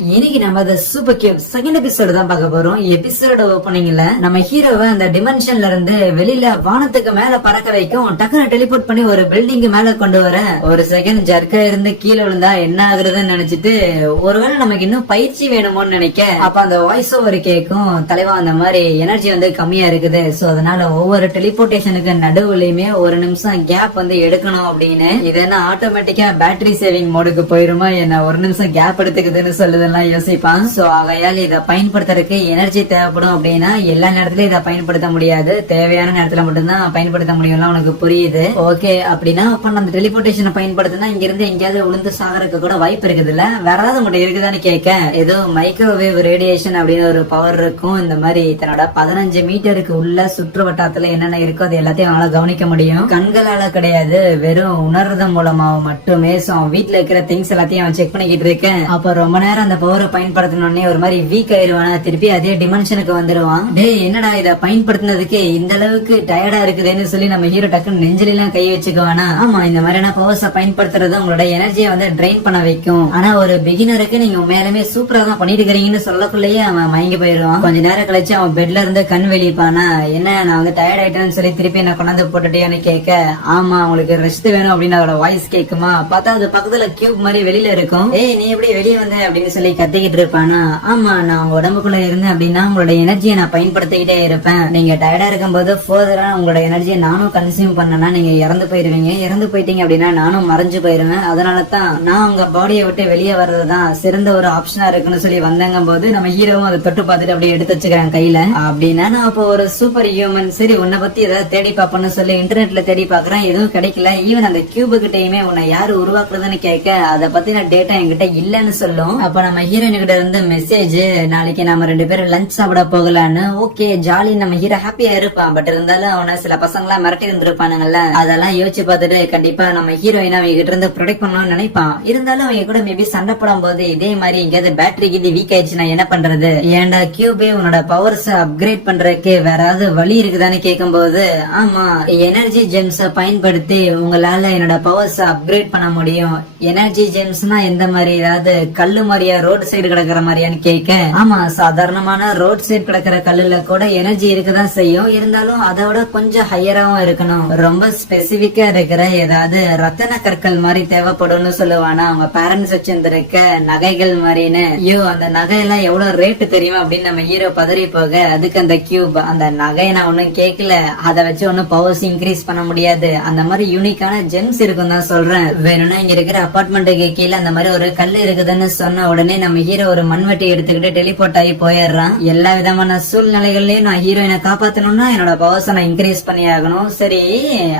இன்னைக்கு நம்ம அந்த சூப்பர் கியூப் செகண்ட் எபிசோடு தான் பார்க்க போறோம். எபிசோட ஓப்பனிங்ல நம்ம ஹீரோவை அந்த டிமென்ஷன்ல இருந்து வெளியில வானத்துக்கு மேல பறக்க வைக்கும். டக்குனு டெலிபோர்ட் பண்ணி ஒரு பில்டிங் மேல கொண்டு வர ஒரு செகண்ட் ஜர்க்கா இருந்து கீழே விழுந்தா என்ன ஆகுறதுன்னு நினைச்சிட்டு ஒருவேளை நமக்கு இன்னும் பயிற்சி வேணுமோன்னு நினைக்க அப்ப அந்த வாய்ஸ் ஓவர் கேக்கும், தலைவா அந்த மாதிரி எனர்ஜி வந்து கம்மியா இருக்குது, சோ அதனால ஒவ்வொரு டெலிபோர்டேஷனுக்கு நடுவுலயுமே ஒரு நிமிஷம் கேப் வந்து எடுக்கணும் அப்படின்னு. இதெல்லாம் ஆட்டோமேட்டிக்கா பேட்டரி சேவிங் மோடுக்கு போயிருமா என்ன, ஒரு நிமிஷம் கேப் எடுத்துக்குதுன்னு சொல்லுதெல்லாம் யோசிப்பான். சோ ஆகையால் இதை பயன்படுத்துறதுக்கு எனர்ஜி தேவைப்படும் அப்படின்னா எல்லா நேரத்திலயும் இதை பயன்படுத்த முடியாது, தேவையான நேரத்துல மட்டும்தான் பயன்படுத்த முடியும். உனக்கு புரியுது? ஓகே, அப்படின்னா அப்ப அந்த டெலிபோர்டேஷனை பயன்படுத்தினா இங்க இருந்து எங்கேயாவது விழுந்து சாகறதுக்கு கூட வாய்ப்பு இருக்குது இல்ல, வேற ஏதாவது உங்கள்கிட்ட இருக்குதான்னு கேட்க, ஏதோ மைக்ரோவேவ் ரேடியேஷன் அப்படின்னு ஒரு பவர் இருக்கும். இந்த மாதிரி தன்னோட 15 மீட்டருக்கு உள்ள சுற்று வட்டாரத்துல என்னென்ன இருக்கோ அது எல்லாத்தையும் அவங்களால கவனிக்க முடியும். கண்களால கிடையாது, வெறும் உணர்றது மூலமா மட்டுமே. சோ வீட்டுல இருக்கிற திங்ஸ் எல்லாத்தையும் அவன் செக் பண்ணிக்கிட்டு இருக்கேன். அப்ப ரொம்ப நேரம் அந்த பவரை பயன்படுத்தினோடனே ஒரு மாதிரி வீக் ஆயிருவானா, திருப்பி அதே டிமென்ஷனுக்கு வந்துருவான். டேய் என்னடா இத பயன்படுத்தினதுக்கு இந்த அளவுக்கு டயர்டா இருக்குதுன்னு சொல்லி நம்ம ஹீரோ டக்குன்னு நெஞ்சில எல்லாம் கை வச்சுக்குவானா. ஆமா, இந்த மாதிரியான பவர்ஸ பயன்படுத்துறது உங்களோட எனர்ஜியை வந்து ட்ரெயின் பண்ண வைக்கும். ஆனா ஒரு பிகினருக்கு நீங்க மேலுமே சூப்பரா தான் பண்ணிட்டு இருக்கீங்கன்னு சொல்லக்குள்ளேயே அவன் மயங்கி போயிருவான். கொஞ்ச நேரம் கழிச்சு அவன் பெட்ல இருந்து கண் வெளிப்பானா, என்ன நான் வந்து டயர்ட் ஆயிட்டேன்னு சொல்லி திருப்பி என்ன கொண்டாந்து போட்டுட்டேன்னு கேட்க, ஆமா உங்களுக்கு ரெஸ்ட் வேணும் அப்படின்னு அதோட வாய்ஸ் கேக்குமா. பார்த்தா அது பக்கத்துல கியூப் மாதிரி வெளியில இருக்கும். ஏய் நீ எப்படி வெளியே வந்த அப்படின்னு சொல்லி கத்திக்கிட்டு இருப்பானா. ஆமா, நான் உங்க உடம்புக்குள்ள இருந்தேன் அப்படின்னா உங்களோட எனர்ஜியை நான் பயன்படுத்திக்கிட்டே இருப்பேன். நீங்க டயர்டா இருக்கும் போது ஃபர்தரா உங்களோட எனர்ஜியை நானும் கன்சியூம் பண்ணனா நீங்க இறந்து போயிருவீங்க. இறந்து போயிட்டீங்க அப்படின்னா நானும் மறைஞ்சு போயிருவேன். அதனாலதான் நான் உங்க பாடியை விட்டு வெளியே வர்றதுதான் சிறந்த ஒரு ஆப்ஷனா இருக்குன்னு சொல்லி வந்தங்க போது நம்ம ஹீரோவும் அதை தொட்டு பார்த்துட்டு அப்படியே எடுத்து வச்சுக்கிறேன் கையில. அப்படின்னா நான் அப்போ ஒரு சூப்பர் ஹியூமன், சரி உன்னை பத்தி ஏதாவது தேடி பாப்போம்னு சொல்லி இன்டர்நெட்ல தேடி பாக்குறேன், எதுவும் கிடைக்கல. ஈவன் அந்த கியூபு கிட்டயுமே உன்னை யாரு உருவாக்குறதுன்னு கேட்க அதை பத்தின டேட்டா என்கிட்ட இல்லன்னு சொல்லும். அப்ப நம்ம ஹீரோயின் கிட்ட இருந்து மெசேஜ், நாளைக்கு நாம 2 பேரும் லஞ்ச் சாப்பிட போகலான்னு. ஓகே ஜாலி, நம்ம ஹீரோ ஹாப்பியா இருப்பான். பட் இருந்தாலும் அவனை சில பசங்க எல்லாம் மிரட்டி இருந்திருப்பானுங்கல்ல, அதெல்லாம் யோசிச்சு பார்த்துட்டு கண்டிப்பா நம்ம ஹீரோயின் அவங்க கிட்ட இருந்து ப்ரொடெக்ட் பண்ணணும்னு நினைப்பான். இருந்தாலும் அவங்க கூட மேபி சண்டை போடும் போது இதே மாதிரி எங்கேயாவது பேட்டரி இது வீக் ஆயிடுச்சுன்னா என்ன பண்றது, ஏன்டா கியூபே உன்னோட பவர்ஸ் அப்கிரேட் பண்றதுக்கு வேற ஏதாவது வழி இருக்குதான்னு கேட்கும் போது, ஆமா எனர்ஜி ஜெம்ஸ பயன்படுத்தி உங்களால என்னோட பவர்ஸ் அப்கிரேட் பண்ண முடியும். எனர்ஜி ஜெம்ஸ்னா எந்த மாதிரி, ஏதாவது கல்லு மாதிரியா ரோடு சைடு கிடக்குற மாதிரியான்னு கேட்க, ஆமா சாதாரணமான ரோட் சைடு கிடக்குற கல்லுல கூட எனர்ஜி இருக்குதான் செய்யும். இருந்தாலும் அதோட கொஞ்சம் ஹையராவும் இருக்கணும். ரொம்ப ஸ்பெசிபிக்கா இருக்கிற ஏதாவது ரத்தன கற்கள் மாதிரி தேவைப்படும்னு சொல்லுவானா அவங்க பேரண்ட்ஸ் வச்சிருந்திருக்க நகைகள் மாதிரின்னு. ஐயோ அந்த நகையெல்லாம் எவ்வளவு ரேட்டு தெரியுமா அப்படின்னு நம்ம ஹீரோ பதறி போக, அதுக்கு அந்த கியூப், அந்த நகையை நான் ஒன்னும் கேட்கல, அதை வச்சு ஒன்னும் பவர்ஸ் இன்க்ரீஸ் பண்ண முடியாது, அந்த மாதிரி யூனிக்கான ஜெம்ஸ் இருக்கும் தான் சொல்றேன். வேணும்னா இங்க இருக்கிற அபார்ட்மெண்ட்டுக்கு கீழே அந்த மாதிரி ஒரு கல் இருக்குதுன்னு சொன்ன உடனே நம்ம ஹீரோ ஒரு மண்வெட்டி எடுத்துக்கிட்டு டெலிபோர்ட் ஆகி போயிடுறான். எல்லா விதமான சூழ்நிலைகள்லயும் நான் ஹீரோயினை காப்பாத்தணும்னா என்னோட பவர்ஸ் நான் இன்க்ரீஸ் பண்ணி ஆகணும். சரி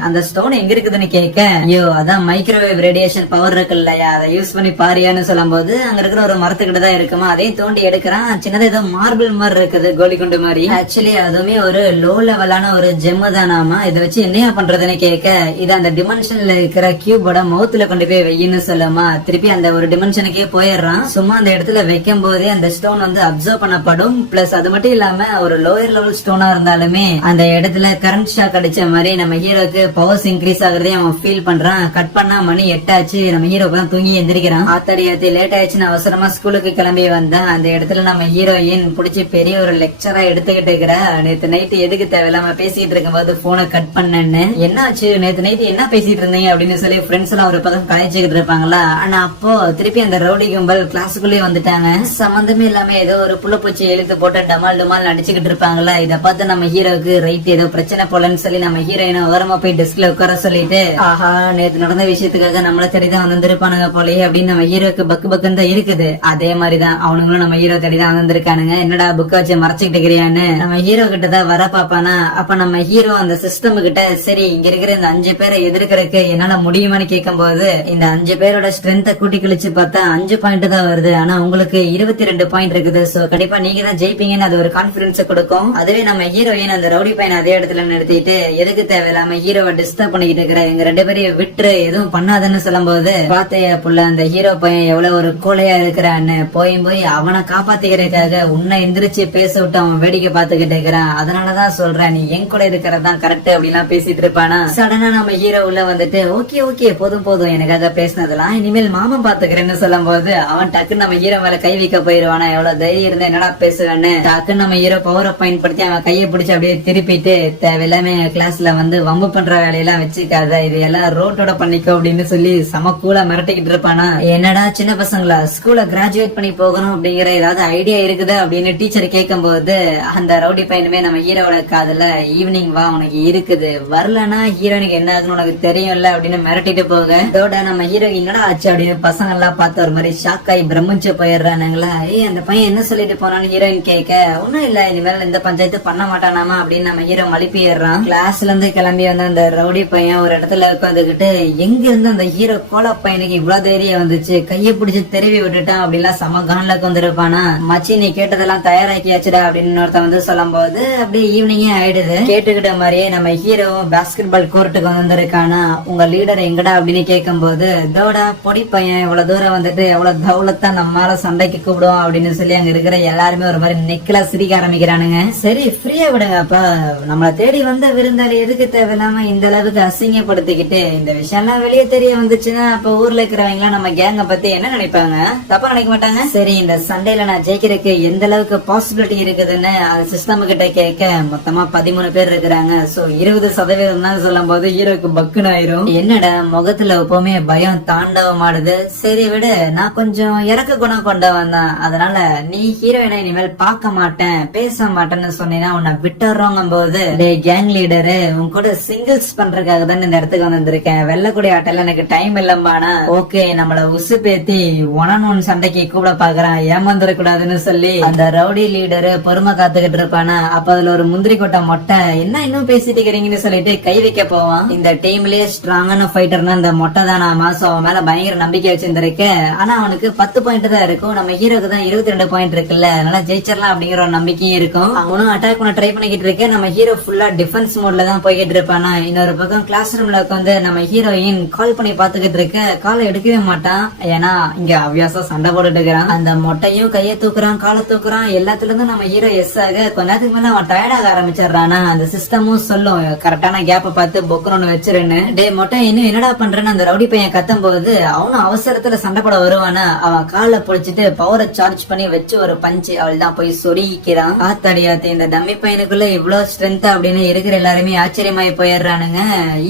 அந்த ஸ்டோன் எங்க இருக்குதுன்னு கேட்க, ஐயோ அதான் மைக்ரோவேவ் ரேடியேஷன் பவர் இருக்கு இல்லையா, அதை யூஸ் பண்ணி பாரியான்னு சொல்லும் போது அங்க இருக்கிற ஒரு மரத்துக்கிட்ட தான் இருக்குமா, அதையும் தோண்டி எடுக்கிறான். சின்னதா ஏதோ மார்பிள் மாதிரி இருக்குது, கோலிகுண்டு மாதிரி. ஆக்சுவலி அதுவுமே ஒரு லோ லெவலான ஒரு ஜெம் தானாமா. இதை வச்சு என்னையா பண்றதுன்னு கேட்க, இது அந்த டிமென்ஷன்ல இருக்கிற கியூபோட மவுத்துல கொண்டு போய் வெயின்னு சொல்லுமா. திருப்பி அந்த ஒரு டிமென்ஷனுக்கே போயிடுறான். சும்மா அந்த இடத்துல வைக்கும் போதே அந்த ஸ்டோன் வந்து அப்சர்வ் பண்ணப்படும். பிளஸ் அது மட்டும் இல்லாம ஒரு லோயர் லெவல் ஸ்டோனா இருந்தாலுமே அந்த இடத்துல கரண்ட் ஷாக் அடிச்ச மாதிரி நம்ம ஹீரோக்கு பவர்ஸ் இன்க்ரீஸ் ஆகுறதே அவன் ஃபீல் பண்றான். கட் பண்ணா மணி 8 ஆச்சு. நம்ம ஹீரோ தான் தூங்கி எந்திரிக்கிறான். ஆத்தாடி லேட் ஆயிடுச்சுன்னு அவசரமா ஸ்கூலுக்கு கிளம்பி வந்தா அந்த இடத்துல நம்ம ஹீரோயின் புடிச்சு பெரிய ஒரு லெக்சரா எடுத்துக்கிட்டு இருக்கிற. நேத்து நைட்டு எதுக்கு தேவையில்லாம பேசிட்டு இருக்கும் போது போனை கட் பண்ணேன்னு, என்னாச்சு நேத்து நைட்டு என்ன பேசிட்டு இருந்தீங்க அப்படின்னு சொல்லி ஃப்ரெண்ட்ஸ் எல்லாம் ஒரு பக்கம் கலைச்சுக்கிட்டு இருப்பாங்களா. ஆனா அப்போ திருப்பி அந்த ரவுடி கும்பல் கிளாஸுக்குள்ளே வந்துட்டாங்க. சம்பந்தமே இல்லாம ஏதோ ஒரு புள்ளப்பூச்சி எழுத்து போட்டு டமால் டமால் அடிச்சுக்கிட்டு இருப்பாங்களா. இத பார்த்து நம்ம ஹீரோக்கு ரைட் ஏதோ பிரச்சனை போலன்னு சொல்லி நம்ம ஹீரோயினை ஓரமா போய் டெஸ்க்ல உட்கார சொல்லிட்டு, ஆஹா நேத்து நடந்த விஷயத்துக்காக நம்மள தேடிதான் வந்திருப்பானுங்க போலயே அப்படின்னு நம்ம ஹீரோக்கு பக்கு பக்குன்னு தான் இருக்குது. அதே மாதிரிதான் அவனுங்களும் நம்ம ஹீரோ தேடிதான் வந்திருக்கானுங்க. என்னடா புக்க வச்சு மறைச்சுக்கிட்டு இருக்கிறியான்னு நம்ம ஹீரோ கிட்ட தான் வர பாப்பானா. அப்ப நம்ம ஹீரோ அந்த சிஸ்டம் கிட்ட, சரி இங்க இருக்கிற இந்த 5 பேரை எதிர்க்கிறதுக்கு என்னால முடியுமான்னு கேட்கும் போது, இந்த 5 பேரோட ஸ்ட்ரென்த்தை கூட்டி கழிச்சு பார்த்தா 5 பாயிண்ட் தான் வருது, ஆனா உங்களுக்கு 22 பாயிண்ட் இருக்குது. சோ கண்டிப்பா நீங்க தான் ஜெயிப்பீங்கன்னு அது ஒரு கான்பிடன்ஸ் கொடுக்கும். அதுவே நம்ம ஹீரோயின் அந்த ரவுடி பையன் அதே இடத்துல நிறுத்திட்டு, எதுக்கு தேவையில்லாம ஹீரோவை டிஸ்டர்ப் பண்ணிக்கிட்டு இருக்கிற, எங்க 2 பேரையும் விட்டுரு எதுவும் பண்ணாதுன்னு சொல்லும் போது, பாத்தையா புள்ள அந்த ஹீரோ பையன் எவ்வளவு ஒரு கோலையா இருக்கிறான்னு, போய் அவனை காப்பாத்திக்கிறதுக்காக உன்னை எந்திரிச்சு பேச விட்டு அவன் வேடிக்கை பாத்துக்கிட்டு இருக்கிறான். அதனாலதான் சொல்றேன் நீ என் கூட இருக்கிறதான் கரெக்ட் அப்படிலாம் பேசிட்டு இருப்பானா. சடனா நம்ம ஹீரோ உள்ள வந்துட்டு, ஓகே ஓகே போதும் போதும் எனக்காக பேசினதெல்லாம் இனிமேல் மாமன் பாத்துக்கிறேன்னு சொல்லும் போது அவன் டக்குன்னு நம்ம ஹீரோ மேல கை வைக்க போயிருவானா, எவ்வளவு தைரியம் இருந்தா என்னடா பேசுவேன்னு டக்குன்னு நம்ம ஹீரோ பவரை பயன்படுத்தி அவன் கையை பிடிச்சி அப்படியே திருப்பிட்டு, தேவையில்லாம கிளாஸ்ல வந்து வம்பு பண்ற வேலையெல்லாம் வச்சுக்காத, இது எல்லாம் ரோட்டோட பண்ணிக்கோ அப்படின்னு சொல்லி சம கூலா மிரட்டிக்கிட்டு இருப்பானா. என்னடா சின்ன பசங்களா, ஸ்கூல கிராஜுவேட் பண்ணி போகணும் அப்படிங்கிற ஏதாவது ஐடியா இருக்குதா அப்படின்னு டீச்சர் கேட்கும் போது அந்த ரவுடி பையனுமே நம்ம ஹீரோவோட காதுல ஈவினிங் வா உனக்கு இருக்குது, வரலன்னா ஹீரோனுக்கு என்ன ஆகுன்னு உனக்கு தெரியும்ல அப்படின்னு மிரட்டிட்டு போக, இதோட நம்ம ஹீரோ என்னடா ஆச்சு அப்படின்னு பசங்க எல்லாம் பார்த்து ஒரு மாதிரி ஷாக் ஆகி பிரமிச்சு போயிடுறானுங்களா. அந்த பையன் என்ன சொல்லிட்டு போனான்னு ஹீரோயின் கேட்க, ஒன்னும் இல்ல இனிமேல் இந்த பஞ்சாயத்து பண்ண மாட்டானாமா அப்படின்னு நம்ம ஹீரோ மலிப்பிடுறான். கிளாஸ்ல இருந்து கிளம்பி வந்து அந்த ரவுடி பையன் ஒரு இடத்துல உட்காந்துக்கிட்டு, எங்க இருந்து அந்த ஹீரோ கோல பையனுக்கு இவ்வளவு தைரியம் வந்துச்சு, கையை பிடிச்சு தெருவி விட்டுட்டான் அப்படின்லாம் சம கான்ல வந்திருப்பானா. மச்சி நீ கேட்டதெல்லாம் தயாராக்கியாச்சுடா அப்படின்னு ஒருத்தன் வந்து சொல்லும் போது அப்படியே ஈவினிங்கே ஆயிடுது. கேட்டுக்கிட்ட மாதிரியே நம்ம ஹீரோ பாஸ்கெட் பால் கோர்ட்டுக்கு வந்திருக்கானா. உங்க லீடர் எங்கடா அப்படின்னு கேட்கும் போது, இதோட பொடி பையன் இவ்வளவு தூரம் வந்துட்டு எவ்வளவு தௌலத்தா நம்மால சண்டைக்கு கூப்பிடுவோம் அப்படின்னு சொல்லி அங்க இருக்கிற எல்லாருமே ஒரு மாதிரி நெக்கலா சிரிக்க ஆரம்பிக்கிறானுங்க. சரி ஃப்ரீயா விடுங்கப்பா, நம்மள தேடி வந்த விருந்தாளி எதுக்கு தேவையில்லாம இந்த அளவுக்கு அசிங்கப்படுத்திக்கிட்டு, இந்த விஷயம் எல்லாம் வெளியே தெரிய வந்துச்சுன்னா அப்ப ஊர்ல இருக்கிறவங்க எல்லாம் நம்ம கேங்க பத்தி என்ன நினைப்பாங்க, தப்பா நினைக்க மாட்டாங்க. சரி இந்த சண்டையில நான் ஜெயிக்கிறதுக்கு எந்த அளவுக்கு பாசிபிலிட்டி இருக்குதுன்னு அது சிஸ்டம் கிட்ட கேட்க, மொத்தமா 13 பேர் இருக்கிறாங்க. சோ 20% தான் சொல்லும் போது ஹீரோக்கு பக்குன்னு ஆயிரும். என்னடா முகத்துல எப்பவுமே பயம் தாண்டவமாடுது, சரி விடு நான் கொஞ்சம் இறக்க குணம் கொண்டவன் தான், அதனால நீ ஹீரோயினை இனிமேல் பார்க்க மாட்டேன் பேச மாட்டேன்னு சொன்னீங்கன்னா உன்னை விட்டுறோங்க போது, கேங் லீடரு உன் கூட சிங்கிள்ஸ் பண்றதுக்காக தான் இந்த இடத்துக்கு வந்திருக்கேன், வெள்ளக்கூடிய ஆட்டெல்லாம் எனக்கு டைம் இல்லம்பானா. ஓகே நம்மள உசு பேத்தி ஒன் சண்டைக்கு கூட பாக்குறான், ஏமாந்துட கூடாதுன்னு சொல்லி அந்த ரவுடி லீடரு பொறுமை காத்துக்கிட்டு இருப்பானா. அப்ப அதுல ஒரு முந்திரி கொட்டை மொட்டை, என்ன இன்னும் பேசிட்டு இருக்கிறீங்கன்னு சொல்லிட்டு கை வைக்க போவான். இந்த டீம்லயே ஸ்ட்ராங்கான ஃபைட்டர்னா அந்த மொட்டை தான் நாமா. சோ அவன் மேல பயங்கர நம்பிக்கை வச்சிருந்திருக்கேன். ஆனா அவனுக்கு 10 பாயிண்ட் தான் இருக்கும், நம்ம ஹீரோக்கு தான் 22 பாயிண்ட் இருக்குல்ல, நல்லா ஜெயிச்சிடலாம் அப்படிங்கிற ஒரு நம்பிக்கையும் இருக்கும். அவனும் அட்டாக் பண்ண ட்ரை பண்ணிக்கிட்டு இருக்கேன். நம்ம ஹீரோ ஃபுல்லா டிஃபென்ஸ் மோட்ல தான் போய்கிட்டு இருப்பானா. இன்னொரு பக்கம் கிளாஸ் ரூம்ல உட்காந்து நம்ம ஹீரோயின் கால் பண்ணி பாத்துக்கிட்டு இருக்க, காலை எடுக்கவே மாட்டான். ஏன்னா இங்க அவ்வியாசம் சண்டை போட்டுட்டு இருக்கிறான். அந்த மொட்டையும் கையை தூக்குறான் காலை தூக்குறான், எல்லாத்துல இருந்தும் நம்ம ஹீரோ எஸ் ஆக கொஞ்ச நேரத்துக்கு மேல அவன் டயர்டாக ஆரம்பிச்சிடறானா. அந்த சிஸ்டமும் சொல்லும் கரெக்டான கேப்ப பார்த்து பொக்குன்னு வச்சிருன்னு. டே மொட்டை இன்னும் என்னடா பண்றேன்னு அந்த ரவுடி பையன் கத்தும் போது, அவனும் அவசரத்துல சண்டை போட வருவானா. அவன் கால புடிச்சிட்டு பவரை சார்ஜ் பண்ணி வச்சு ஒரு பஞ்சு அவள் தான் போய் சொருகிக்கிறான். ஆத்தாடியாத்து இந்த டம்மி பையனுக்குள்ள இவ்வளவு ஸ்ட்ரென்த் அப்படின்னு இருக்கிற எல்லாருமே ஆச்சரியமாயி போயிடுறானுங்க.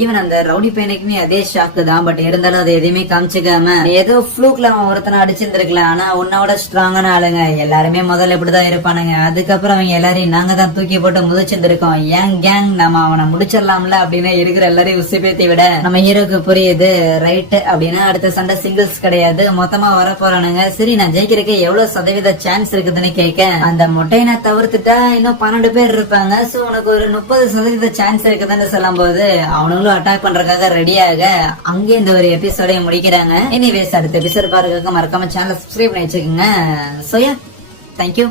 ஈவன் அந்த ரவுடி பையனுக்குமே அதே ஷாக்கு தான். பட் இருந்தாலும் அதை எதையுமே காமிச்சுக்காம ஏதோ ஃப்ளூக்ல அவன் ஒருத்தனை அடிச்சிருந்திருக்கலாம். ஆனா உன்னோட ஸ்ட்ராங்கான ஆளுங்க எல்லாருமே முதல்ல இப்படிதான் இருப்பானுங்க. அதுக்கப்புறம் அவங்க எல்லாரையும் நாங்க தான் தூக்கி போட்டு முதிச்சிருந்திருக்கோம். ஏன் கேங் நம்ம அவனை முடிச்சிடலாம்ல அப்படின்னு இருக்கிற எல்லாரையும் உசுப்பேத்தி விட நம்ம ஹீரோக்கு புரியுது ரைட் அப்படின்னா அடுத்த சண்டை சிங்கிள்ஸ் கிடையாது, மொத்தமா வர போறானுங்க. சரி நான் ஜெயிக்கிறதுக்கு எவ்வளவு சதவீத சான்ஸ் இருக்குதுன்னு கேட்க, அந்த மொட்டையை தவிர்த்துட்டா இன்னும் 12 பேர் இருப்பாங்க. சோ உனக்கு ஒரு 30% சான்ஸ் இருக்குதுன்னு சொல்லும் போது அவனுங்களும் அட்டாக் பண்றதுக்காக ரெடியாக அங்கே இந்த ஒரு எபிசோட முடிக்கிறாங்க. எனிவேஸ் அடுத்த எபிசோட் பாருங்க, மறக்காம சேனல் சப்ஸ்கிரைப் பண்ணி வச்சுக்கோங்க. So yeah, thank you.